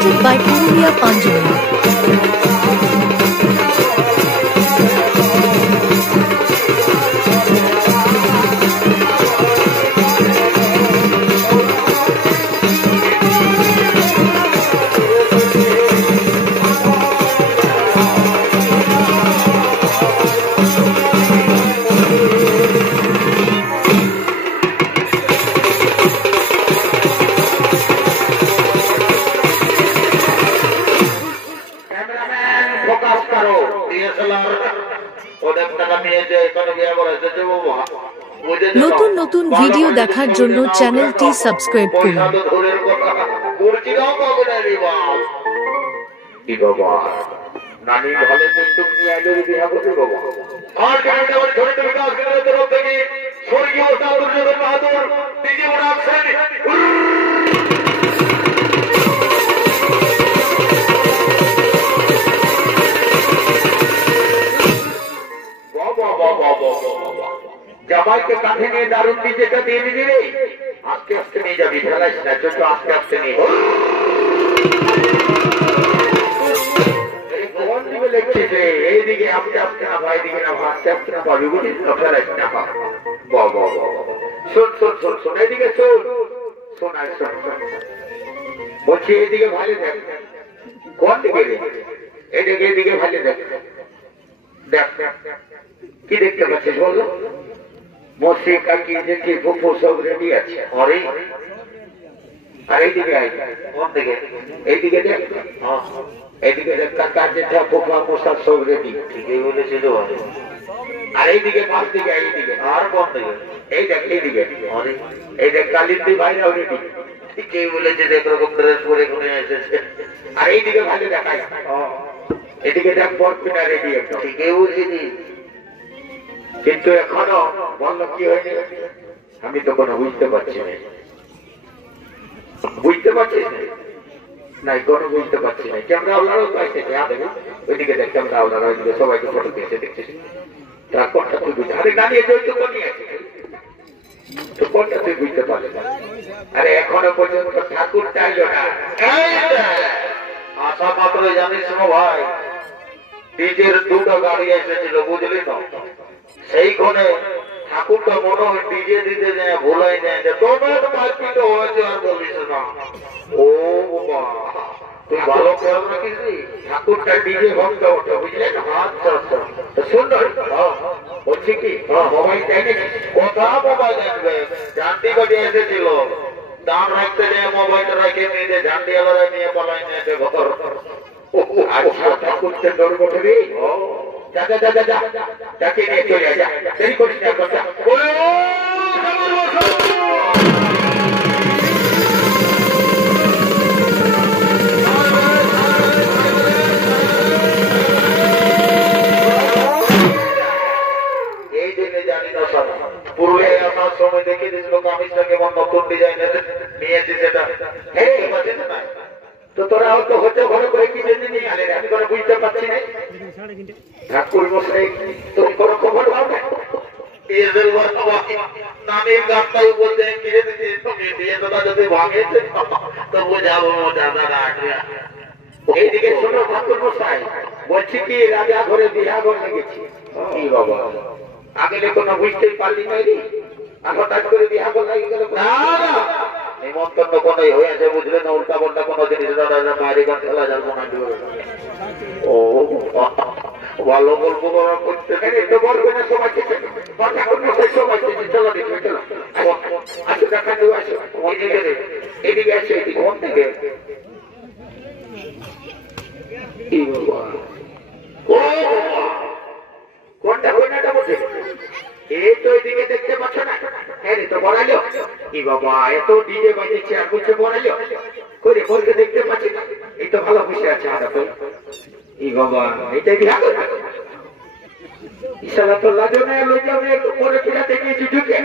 presented by Purulia Panjami. নতুন নতুন video দেখার জন্য চ্যানেলটি সাবস্ক্রাইব করুন। জামাইকে কাঁধে নিয়ে দারুণ নিজেটা দিয়ে দিবি রে, আস্তে আস্তে নিয়ে যাবি, ফেলাইস না, ছোট আস্তে আস্তে নিয়ে এইদিকে আস্তে আস্তে না ভাই, এদিকে না আস্তে আস্তে না পাবি, বুঝিস না, ফেলাইস না। শোন শোন শোন শোন, এদিকে শোন শোন শোন বলছি, এদিকে ভালো দেখ, কোন দিকে রে, এদিকে এদিকে ভালো দেখ, দেখ কি দেখতে পাচ্ছিস বলো? মসি কাকি দেখি ফুফু সব রেডি আছে। আর এইদিকে কোন দিকে? এইদিকে দেখ, এইদিকে দেখ, কাকা জেঠা ফুফা মশা সব রেডি। ঠিকই বলেছি তো। আর এইদিকে পাশ দিকে, এইদিকে আর কোন দিকে? এই দেখ এইদিকে, এই দেখ কালিন্দি ভাইরাও রেডি। ঠিকই বলেছে, একরকম ড্রেস পরে কোনে এসেছে। আর এইদিকে ভালো দেখায়, এদিকে দেখ বরপিনা রেডি একদম। ঠিকই বুঝিনি, কিন্তু এখনো বললো কি হয়নি, আমি তো কোনো বুঝতে পারছি না। বুঝতে পারছিস না? কোনো বুঝতে পারছি না। ক্যামেরা ওনারাও তো আসতেছে, ওইদিকে দেখ ক্যামেরা ওনারা, ওইদিকে সবাইকে ফটো দিয়েছে, দেখছিস? তার কোনটা তুই বুঝতে? আরে দাঁড়িয়ে তো নিয়ে আছে, তো কোনটা তুই বুঝতে পারলি না? আরে এখনো পর্যন্ত ঠাকুর চাইল না। আসা মাত্র জানিস না ভাই, ডিজের দুটো গাড়ি এসেছিল, বুঝলি তো? সেইখানে ঠাকুরটা মনে হয় ডিজে দিতে যায়, ভুলাই নেয়, তোমার মারপিট হয়েছে আর বলিস না। ও বাবা, তুই ভালো খেয়াল রাখিস, ঠাকুরটা ডিজে ভক্ত ওঠে, বুঝলে না? আচ্ছা আচ্ছা, সুন্দর। বলছি কি, মোবাইল দেখে কথা, মোবাইল দেখবে, জানতি বাড়ি এসেছিল, দাম রাখতে নিয়ে মোবাইলটা রেখে নিয়ে ঝান্ডি আলাদা নিয়ে পালাই নিয়েছে ঘর। আচ্ছা, ঠাকুরটা ডর বটে রে। যা যা যা যা, যাকে নিয়ে চলে যা, দেরি করিস না। কথা এই দিনে জানি না সব পুরুলিয়ায় আমার সময় দেখে দিয়েছিল, কামিজটা কেমন নতুন ডিজাইনের নিয়েছে, সেটা তো তোরা হয়তো হতে ঘরে করে কিনে নিয়ে আলে, আমি কোনো বুঝতে পারছি না। ঠাকুর মশাই তুমি কোনো খবর পাও না? নামের গাছটাই বলতে কিনে দিতে, তুমি বিয়ে কথা যদি ভাঙেছে তো বোঝাবো দাদা রাখবে। এইদিকে শোনো ঠাকুর মশাই, বলছি কি, রাজা ঘরে বিয়া ঘর লেগেছি। কি বাবা, আগে কোনো বুঝতেই পারলি না রে, হঠাৎ করে বিয়া ঘর লাগে গেল। নিমন্ত্রণ কোনই হয়েছে, বুঝলে না? উল্টা পাল্টা কোনো জিনিস বাইরে গান খেলা যাবো না। ও ভালো গল্প করা করতে তো বলবে না, সবাই সবাই চলো দেখি, চলো আসো, দেখা দেবো, আসো এইদিকে, এদিকে আসো, এদিকে কোন থেকে? কোনটা কোনটা বলছে? এই তো এদিকে দেখতে পাচ্ছ না? হ্যাঁ তো বলালো কি বাবা, এত ডিজে বাজেছে আর বলছে বলালো করে, বলতে দেখতে পাচ্ছি না? এই তো ভালো বসে আছে। এই বাবা, এটাই বিহার ইশারা তো লাগে না, লই যাবে একটু পরে ফিরাতে গিয়েছি ঢুকে।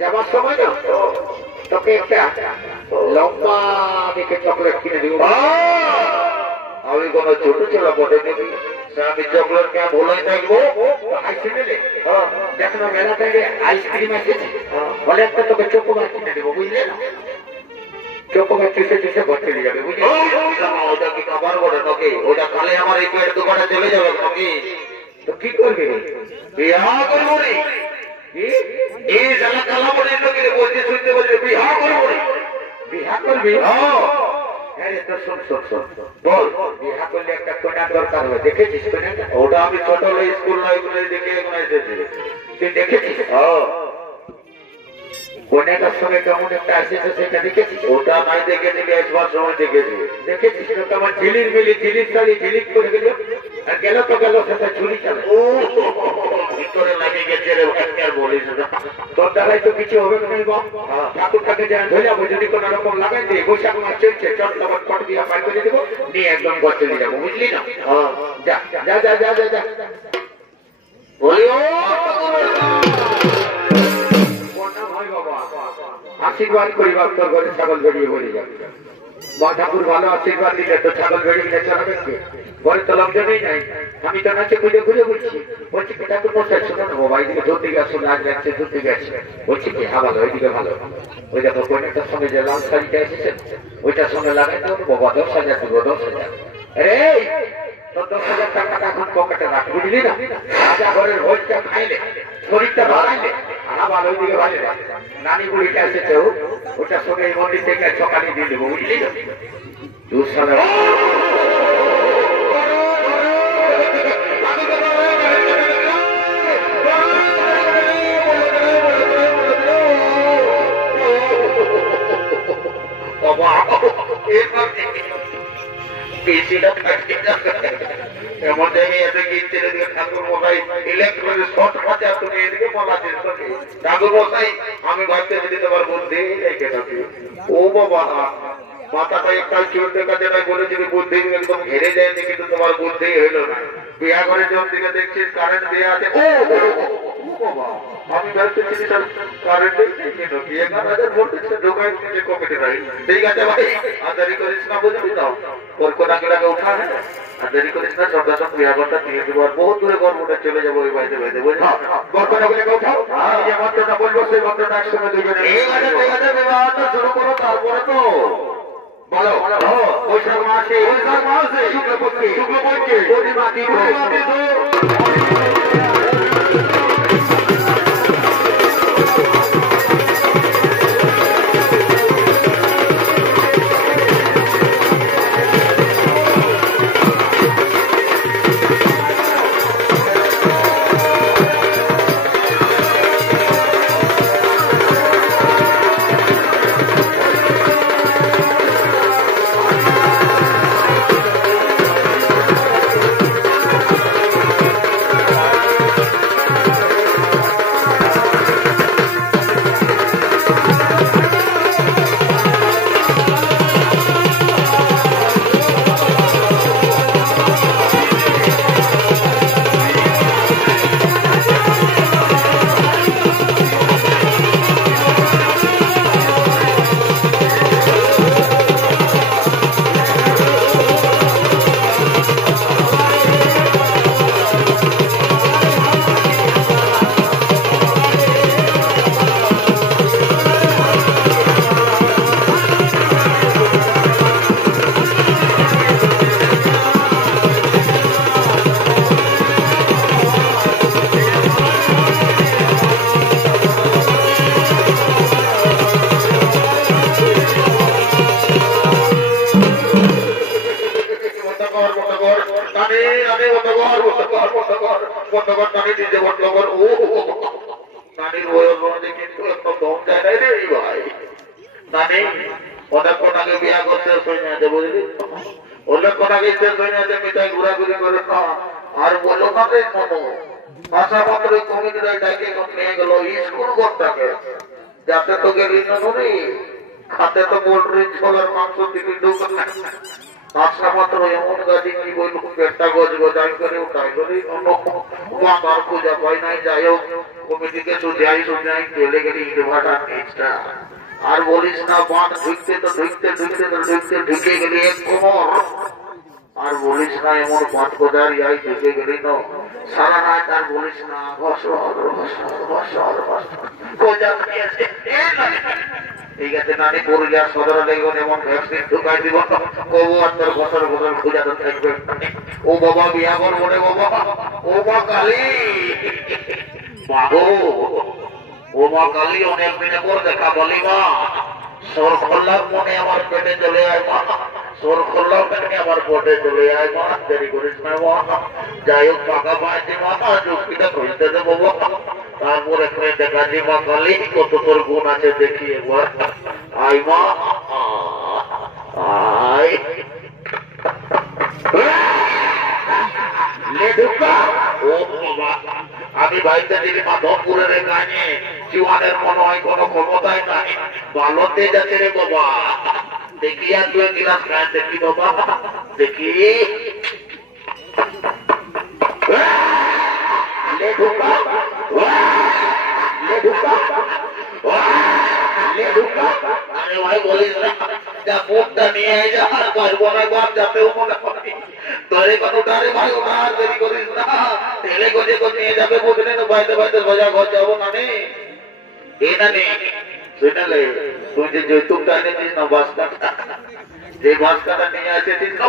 যাবার সময় না তোকে একটা লম্বা দেখে চকলেট কিনে দিব। আমি কোনো ছোট ছেলে বটে নেবি, আমি চকলেট কে ভোলাই থাকবো। দেখো না মেলা থেকে আইসক্রিম এসেছে, বলে একটা তোকে চকোবার কিনে দেবো, বুঝলে না? চকোবার চুষে চুষে ঘর চলে যাবে, বুঝলি? ওটা কি খাবার বটে নাকি? ওটা খালে আমার এই পেট দোকানে চলে যাবে নাকি? তো কি করবি? বিয়া করবো রে। এই জায়গা কালা বলে নাকি বলছে, শুনতে বলছে বিয়া করবো রে। বিহা করবি? তো শোন শোন শোন, বল বিহা করলে একটা কন্যা দরকার হবে, দেখেছিস কন্যাটা? ওটা আমি ছোট স্কুল লাইব্রেরি দেখে এসেছি। তুই দেখেছিস? কন্যাটার সঙ্গে কেমন একটা আসিস সেটা দেখেছিস? ওটা নাই দেখেছি, আসবার সময় দেখেছি। দেখেছিস তো তোমার ঝিলির মিলি ঝিলির শাড়ি ঝিলিক করে গেল, আর গেল তো গেল সেটা ঝুলি চালে। ও ভিতরে লাগে গেছে রে, আর বলিস না। তোর দ্বারাই তো কিছু হবে না। ঠাকুরটাকে যেন ধরে যাবো, যদি কোন রকম লাগাই দিই, বৈশাখ মাস চলছে, চল তখন ফট দিয়ে পার করে দেবো, নিয়ে একদম ঘর চলে যাবো, বুঝলি না? যা যা যা যা যা যা বলি ও আশীর্বাদ করি বাপ, তোর ঘরে ছাগল বেরিয়ে বলে যাবে। মা ঠাকুর ভালো আশীর্বাদ দিলে তো ছাগল বেরিয়ে গেলে চলাবে কে? ঘরে তো লোকজনই নাই, আমি তো নাচে ঘুরে ঘুরে বলছি, বলছি কি ঠাকুর মশাই শোনো না বাবা, এইদিকে ধরতে গেছো, নাচ যাচ্ছে ধরতে গেছে, বলছি কি হ্যাঁ ভালো, ওইদিকে ভালো। ওই দেখো কন্যাটার সঙ্গে যে লাল শাড়িটা এসেছে ওইটার সঙ্গে লাগাই দেবো বাবা, 10,000 দেবো, 10,000। রে তোর 10,000 টাকাটা এখন পকেটে রাখ, বুঝলি না? রাজা ঘরের ভোজটা খাইলে, শরীরটা বাড়াইলে, আবার ওইদিকে ভালো নানি বুড়িটা এসেছে, ওটার সঙ্গে এই মন্দির থেকে সকালে দিয়ে দেবো, বুঝলি না? দুঃসালে এমন জায়গায় এত কিনছে ঠাকুর মশাই ইলেকট্রনিক শর্ট খাতে, তুমি এদিকে বলা চেষ্টা ঠাকুর মশাই আমি ভাবতে যদি তোমার বুদ্ধি রেখে থাকি। ও বাবা মাথাটা একটা চুলটার কাছে বলেছিল বুদ্ধি একদম ঘেরে যায়নি, কিন্তু তোমার বুদ্ধি হইল না। বিয়া করে যখন দিকে দেখছিস কারেন্ট দেওয়া আছে, ও বাবা আমি ভাবতেছি কারেন্ট বিয়ে 11,000 ভোল্টেজ ঢোকায় কমিটি নাই। ঠিক আছে ভাই, আর দেরি করিস না, বুঝলি না? ওর কোনা কিলাকে উঠা হ্যাঁ, আর দেরি করিস না, সব সব বিয়া ঘরটা নিয়ে দেবো, আর বহুত দূরে গর্বটা চলে যাবো ওই বাইতে বাইতে, বুঝলি? গর্বটা বলে উঠাও, আমি যে মন্ত্রটা বলবো সেই মন্ত্রটা একসঙ্গে দুজনে। ঠিক আছে ঠিক আছে, বিবাহটা শুরু করো, তারপরে তো বলো বৈশাখ মাসে শুক্লপক্ষে পূর্ণিমা নানির বয়স অনুযায়ী কিন্তু একদম দম যায় নাই রে ভাই। নানি অনেকক্ষণ আগে বিয়া করতে শেষ হয়ে আছে, বুঝলি? অনেকক্ষণ আগে শেষ হয়ে আছে, মিঠাই ঘোরাঘুরি করে না আর বলো না রে কোনো ভাষা মাত্র কমিটিরা ডাকে নিয়ে গেল স্কুল ঘরটাকে, যাতে তো গেলি না রে খাতে তো পোল্ট্রি ঝোলের মাংস দিকে ঢুকে আসা মাত্র এমন গাড়ি কি বলবো পেটটা গজ গজাই করে উঠাই করে বাবার পূজা পাই নাই যাই হোক কমিটিকে সুঝাই চলে গেলে ইট ভাটা নিচটা আর বলিস না বাঁধ ঢুকে গেলি এক কোমর আর বলিস না এমন বাঁধ কোদার ইয়াই ঢুকে গেলি না সারা রাত আর বলিস না ঠিক আছে নানি পুরুলিয়া সদর লেগুন এমন ভ্যাকসিন ঢুকাই দিব কবু আর তোর ঘসর খুঁজা তো থাকবে ও বাবা বিয়া করবো রে বাবা ও মা কালী বাবু ও মা কালী অনেক দিনে পর দেখা বলি মা সর খোল্লার মনে আমার পেটে চলে আয় মা সর খোল্লার মনে আমার পেটে চলে আয় মা দেরি করিস না মা যাই হোক টাকা পাইছি মা যুক্তিটা খুঁজতে দেবো তারপরে দেখাচ্ছি মা কালী কত তোর গুণ আছে দেখি একবার আই মা আয় আমি ভাইতে দিদি মাধবপুরের গানে জীবনের মনে হয় কোন ক্ষমতায় নাই ভালো তেজ আছে রে বাবা দেখি আর তুই গিলাস খায় দেখি বাবা দেখি আরে ভাই বলিস না যা বুকটা নিয়ে যা আর পারবো না বাপ যাতেও মনে হয় তোরে কোন উঠারে ভাই উঠার দেরি করিস না ঠেলে গজে করে নিয়ে যাবে বুঝলে না বাইতে বাইতে বাজার ঘর যাবো না নে এই না নে শুনলে তুই যে যৌতুকটা এনেছিস না বাসকাটা যে বাসকাটা নিয়ে আসেছিস না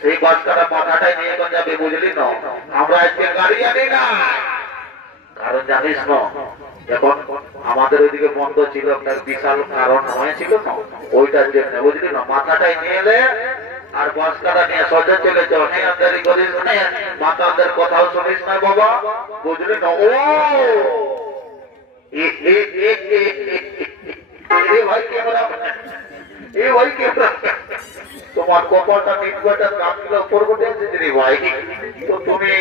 সেই বাসকাটা মাথাটাই নিয়ে এখন যাবে বুঝলি না আমরা আজকে গাড়ি আনি না কারণ জানিস না এখন আমাদের ওইদিকে বন্ধ ছিল একটা বিশাল কারণ হয়েছিল না ওইটার জন্য বুঝলি না মাথাটাই নিয়ে এলে আর বাসকাটা নিয়ে সোজা চলে যাও হ্যাঁ দেরি করিস না মাতাদের কথাও শুনিস না বাবা বুঝলি না ও ভাই ক্যামেরা এ ভাই ক্যামেরা তোমার কপালটা নির্বাচন গাছগুলো করবো টেনছে রে ভাই তো তুমি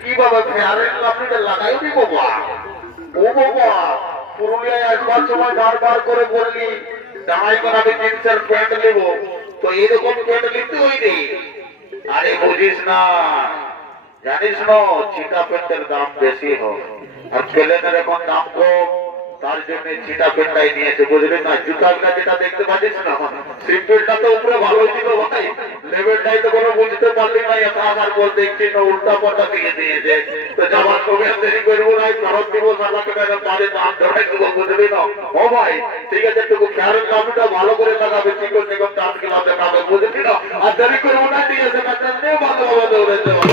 কি বাবা ফেয়ারের লাভটা লাগাই দি বাবা ও বাবা পুরুলিয়ায় আসবার সময় বারবার করে বললি দাঁড়াই করে আমি জিন্সের প্যান্ট নেবো তো এরকম প্যান্ট নিতে হইনি আরে বুঝিস না জানিস না চিটা প্যান্টের দাম বেশি হয় আর ছেলেদের এখন দাম কম তার জন্য চিটা প্যান্টটাই নিয়েছে বুঝলি না জুতাগুলা যেটা দেখতে পাচ্ছিস না সিম্পলটা তো উপরে ভালো ছিল ভাই লেভেলটাই তো কোনো বুঝতে পারলি না এখন আমার বল দেখছি না উল্টা পাল্টা দিয়ে দিয়েছে তো যাবার সময় দেরি করবো না ভারত দিবস আমাকে পারে দাম ধরাই দেবো বুঝলি না ও ভাই ঠিক আছে একটু ফেয়ারের দামটা ভালো করে লাগাবে চিকন চিকন দাম গুলা দেখাবে বুঝলি না আর দেরি করবো না ঠিক আছে ভালো ভালো দৌড়েছে